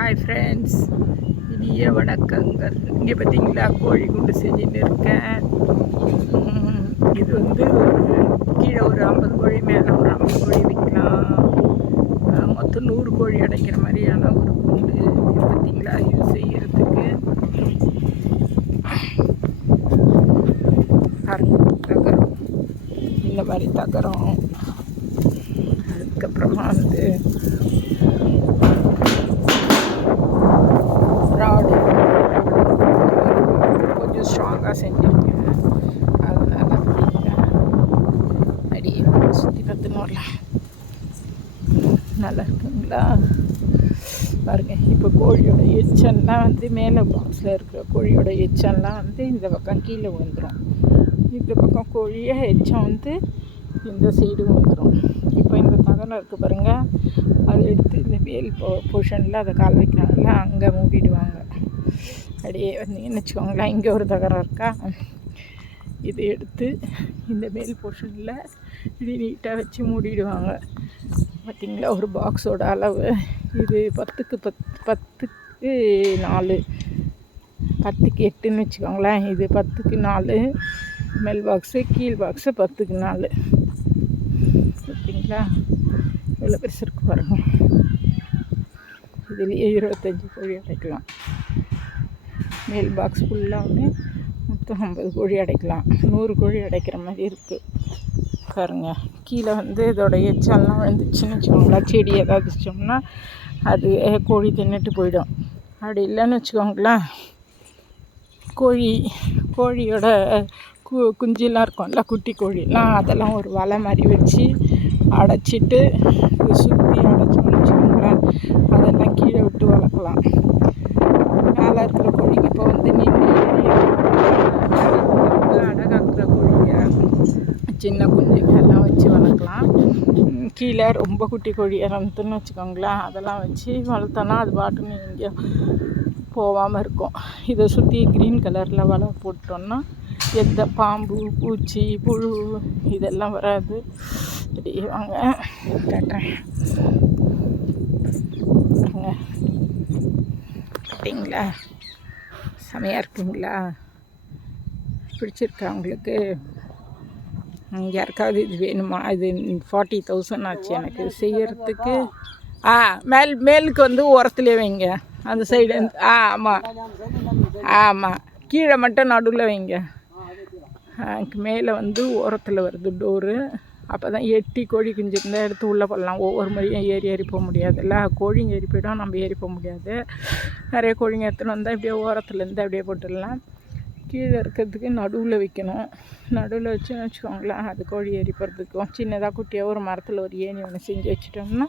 Hi friends, இனிய வணக்கங்கள். இங்கே பார்த்தீங்களா கோழி குண்டு செஞ்சுட்டு இருக்கேன். இது வந்து கீழே ஒரு 50 கோழி, மேலே ஒரு 50 கோழி வைக்கலாம். மொத்தம் 100 கோழி அடைக்கிற மாதிரியான ஒரு குண்டு. இது பார்த்தீங்களா, இது செய்யறதுக்கு தகரம், இந்த மாதிரி தகரம். அதுக்கப்புறமா வந்து ராடு கொஞ்சம் ஸ்ட்ராங்காக செஞ்சுருக்கேன். அதனால் அடியே சுற்றி பார்த்துன்னு வரலாம். நல்லா இருக்குங்களா பாருங்கள். இப்போ கோழியோட எச்சல்லாம் வந்து மேலே பாக்ஸில் இருக்கிற கோழியோட எச்சல்லாம் வந்து இந்த பக்கம் கீழே விழுந்துடும். இந்த பக்கம் கோழியை எச்சம் வந்து இந்த சைடு வந்துடும். இப்போ இந்த தகரம் இருக்குது பாருங்கள், அதை எடுத்து இந்த மேல் போர்ஷனில் அதை கால் வைக்கிறாங்கல்ல, அங்கே மூடிடுவாங்க. அப்படியே வந்தீங்கன்னு வச்சுக்கோங்களேன், இங்கே ஒரு தகரம் இருக்கா, இதை எடுத்து இந்த மேல் போர்ஷனில் இப்படி நீட்டாக வச்சு மூடிடுவாங்க. பார்த்திங்களா, ஒரு பாக்ஸோட அளவு இது 10க்கு 4, 10க்கு 8ன்னு வச்சுக்கோங்களேன். இது 10க்கு 4 மேல் பாக்ஸு, கீழ் பாக்ஸு 10க்கு 4. பார்த்தீங்களா, எவ்வளோ பெருசு இருக்கு பாருங்கள். இதுலேயே 25 கோழி அடைக்கலாம். மேல் பாக்ஸ் ஃபுல்லாக வந்து மொத்தம் 50 கோழி அடைக்கலாம். 100 கோழி அடைக்கிற மாதிரி இருக்குது பாருங்க. கீழே வந்து இதோட எச்செல்லாம் வந்துச்சுன்னு வச்சுக்கோங்களேன், செடி ஏதாவது வச்சோம்னா அது கோழி தின்னுட்டு போயிடும். அப்படி இல்லைன்னு வச்சுக்கோங்களேன், கோழியோட குஞ்செல்லாம் இருக்கும்ல, குட்டி கோழிலாம், அதெல்லாம் ஒரு வலை மாதிரி வச்சு அடைச்சிட்டு சுற்றி அடைச்சோம்னு வச்சுக்கோங்களேன், அதெல்லாம் கீழே விட்டு வளர்க்கலாம். மேலே இருக்கிற கோழிக்கு இப்போ வந்து அடகாக்கிற கோழிங்க, சின்ன குஞ்சுங்க எல்லாம் வச்சு வளர்க்கலாம். கீழே ரொம்ப குட்டி கோழி இறந்துன்னு வச்சுக்கோங்களேன், அதெல்லாம் வச்சு வளர்த்தோன்னா அது பாட்டுன்னு எங்கேயோ போகாமல் இருக்கும். இதை சுற்றி க்ரீன் கலரில் வலை போட்டோன்னா எந்த பாம்பு, பூச்சி, புழு இதெல்லாம் வராது. சரி வாங்க காட்டுறேன். பார்த்தீங்களா, செமையாக இருக்குங்களா? பிடிச்சிருக்கா உங்களுக்கு? யாருக்காவது இது வேணுமா? இது 40,000 ஆச்சு எனக்கு செய்யறதுக்கு. மேலுக்கு வந்து உரத்துலேயே வைங்க, அந்த சைடு. ஆமாம் ஆமாம், கீழே மட்டும் நடுவில் வைங்க. மேலே வந்து ஓரத்தில் வருது டோரு. அப்போ தான் 8 கோழி குஞ்சு இருந்தால் எடுத்து உள்ளே போடலாம். ஒவ்வொரு முறையும் ஏறி போக முடியாது. எல்லா கோழிங்க ஏறி போய்டும், நம்ம ஏறி போக முடியாது. நிறைய கோழிங்க எடுத்துன்னு வந்தால் இப்படியே ஓரத்துலேருந்து அப்படியே போட்டுடலாம். கீழே இருக்கிறதுக்கு நடுவில் வைக்கணும். நடுவில் வச்சுன்னு வச்சுக்கோங்களேன், அது கோழி ஏறி போகிறதுக்கும். சின்னதாக குட்டியாக ஒரு மரத்தில் ஒரு ஏணி ஒன்று செஞ்சு வச்சுட்டோம்னா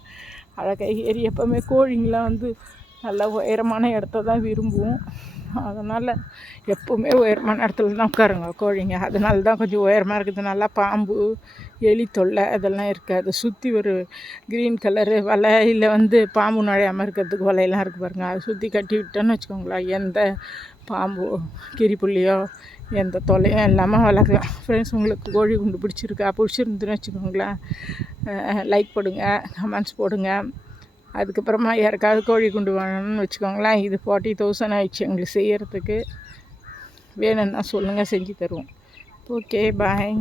அழகாக ஏறி. எப்போவுமே கோழிங்களாம் வந்து நல்லா உயரமான இடத்த தான் விரும்பும். அதனால் எப்போவுமே உயரமான இடத்துல தான் உட்காருங்க கோழிங்க. அதனால தான் கொஞ்சம் உயரமாக இருக்குது. நல்லா பாம்பு, எலி தொல்லை அதெல்லாம் இருக்காது. சுற்றி ஒரு க்ரீன் கலரு வலை, இல்லை வந்து பாம்பு நுழையாமல் இருக்கிறதுக்கு வலையெல்லாம் இருக்குது பாருங்கள். அதை சுற்றி கட்டி விட்டோன்னு வச்சுக்கோங்களேன், எந்த பாம்பு, கிரிப்புள்ளியோ எந்த தொல்லையும் இல்லாமல் வளர்க்கலாம். ஃப்ரெண்ட்ஸ், உங்களுக்கு கோழி குண்டு பிடிச்சிருந்துன்னு வச்சுக்கோங்களேன், லைக் போடுங்க, கமெண்ட்ஸ் போடுங்க. அதுக்கப்புறமா யாருக்காவது கோழி குண்டு வேணும்னு வச்சுக்கோங்களேன், இது 40,000 ஆயிடுச்சு எங்களுக்கு செய்யறதுக்கு. வேணும்னா சொல்லுங்கள், செஞ்சு தருவோம். ஓகே, பாய்.